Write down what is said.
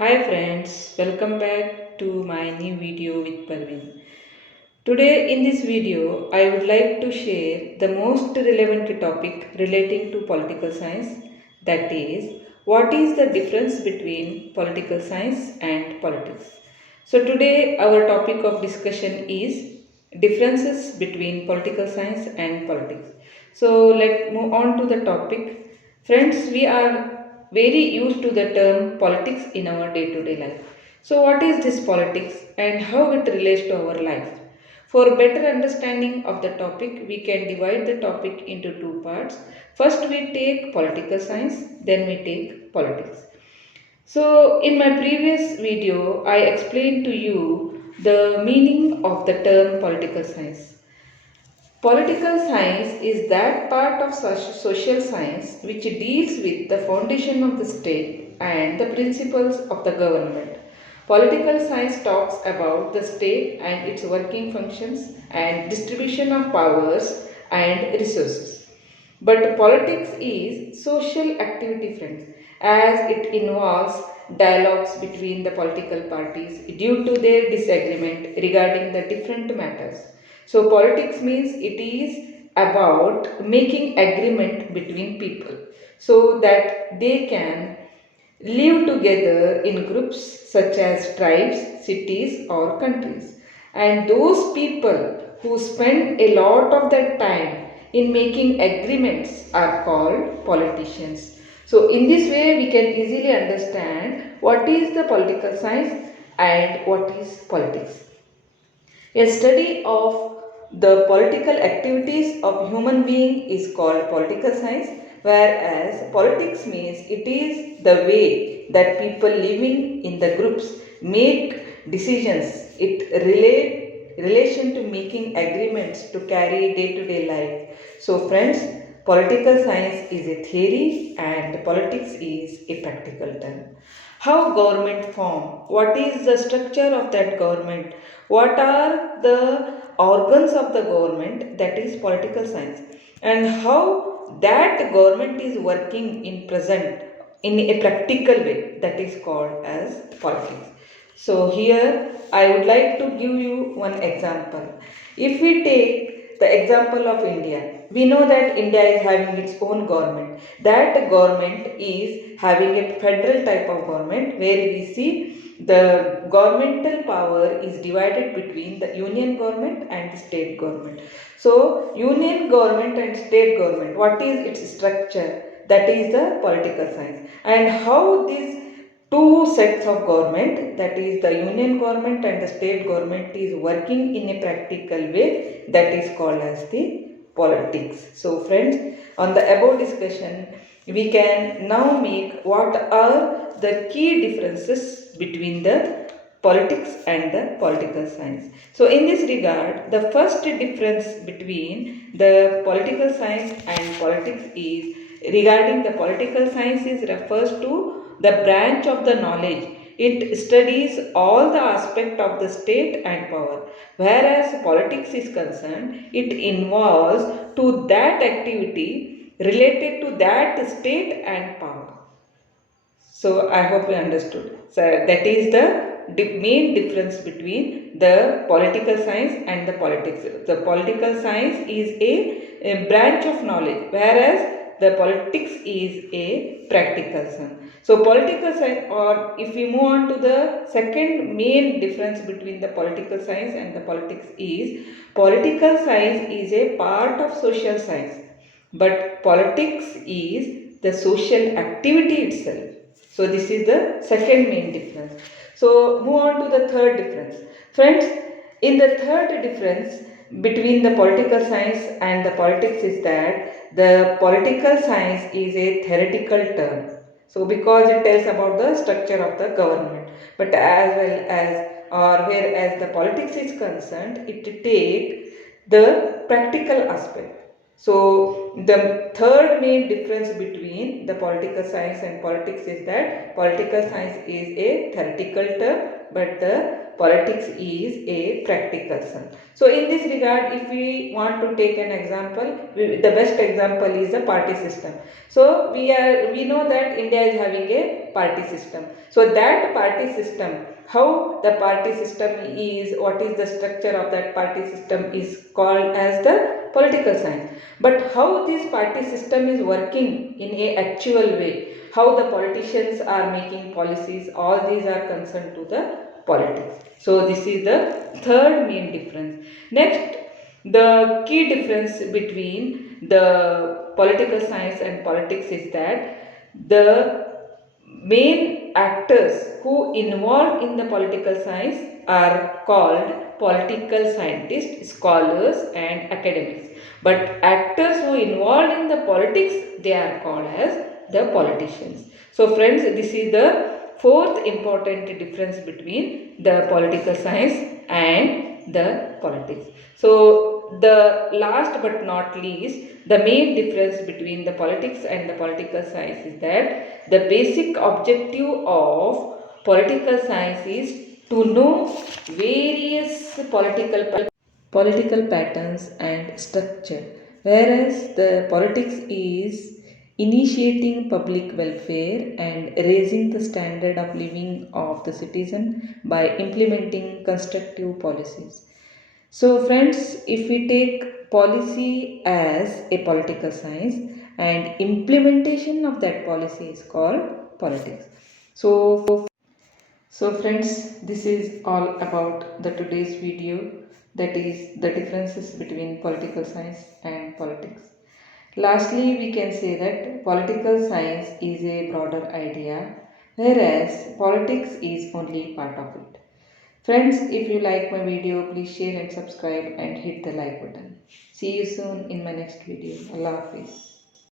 Hi friends, welcome back to my new video with Parveen. Today in this video, I would like to share the most relevant topic relating to political science, that is, what is the difference between political science and politics. So today our topic of discussion is differences between political science and politics. So let's move on to the topic. Friends, we are very used to the term politics in our day to day life. So, what is this politics and how it relates to our life? For better understanding of the topic, we can divide the topic into two parts. First, we take political science, then we take politics. So, in my previous video, I explained to you the meaning of the term political science. Political science is that part of social science which deals with the foundation of the state and the principles of the government. Political science talks about the state and its working functions and distribution of powers and resources. But politics is social activity, friends, as it involves dialogues between the political parties due to their disagreement regarding the different matters. So, politics means it is about making agreement between people so that they can live together in groups such as tribes, cities, or countries. And those people who spend a lot of their time in making agreements are called politicians. So, in this way, we can easily understand what is the political science and what is politics. A study of the political activities of human being is called political science, whereas politics means it is the way that people living in the groups make decisions. It relation to making agreements to carry day-to-day life. So friends, political science is a theory and politics is a practical term. How government form? What is the structure of that government? What are the organs of the government? That is political science. And how that government is working in present in a practical way, that is called as politics. So here I would like to give you one example. If we take the example of India, we know that India is having its own government. That government is having a federal type of government where we see the governmental power is divided between the union government and the state government. So, union government and state government, what is its structure? That is the political science. And how these two sets of government, that is the union government and the state government, is working in a practical way, that is called as the politics. So friends, on the above discussion, we can now make what are the key differences between the politics and the political science. So in this regard, the first difference between the political science and politics is regarding the political sciences refers to the branch of the knowledge. It studies all the aspect of the state and power, whereas politics is concerned, it involves to that activity related to that state and power. So I hope you understood. So that is the main difference between the political science and the politics. The political science is a branch of knowledge, whereas the politics is a practical science. So political science, or if we move on to the second main difference between the political science and the politics is political science is a part of social science, but politics is the social activity itself. So this is the second main difference. So move on to the third difference. Friends, in the third difference between the political science and the politics is that the political science is a theoretical term. So because it tells about the structure of the government, but as well as or whereas the politics is concerned, it take the practical aspect. So the third main difference between the political science and politics is that political science is a theoretical term, but the politics is a practical term. So in this regard, if we want to take an example, the best example is the party system. So we know that India is having a party system. So that party system, how the party system is, what is the structure of that party system is called as the political science. But how this party system is working in a actual way, how the politicians are making policies, all these are concerned to the politics. So this is the third main difference. Next, the key difference between the political science and politics is that the main actors who involved in the political science are called political scientists, scholars and academics. But actors who involved in the politics, they are called as the politicians. So friends, this is the fourth important difference between the political science and the politics. So the last but not least, the main difference between the politics and the political science is that the basic objective of political science is to know various political patterns and structure, whereas the politics is initiating public welfare and raising the standard of living of the citizen by implementing constructive policies. So, friends, if we take policy as a political science and implementation of that policy is called politics. So friends, this is all about the today's video, that is the differences between political science and politics. Lastly, we can say that political science is a broader idea, whereas politics is only part of it. Friends, if you like my video, please share and subscribe and hit the like button. See you soon in my next video. Allah Hafiz.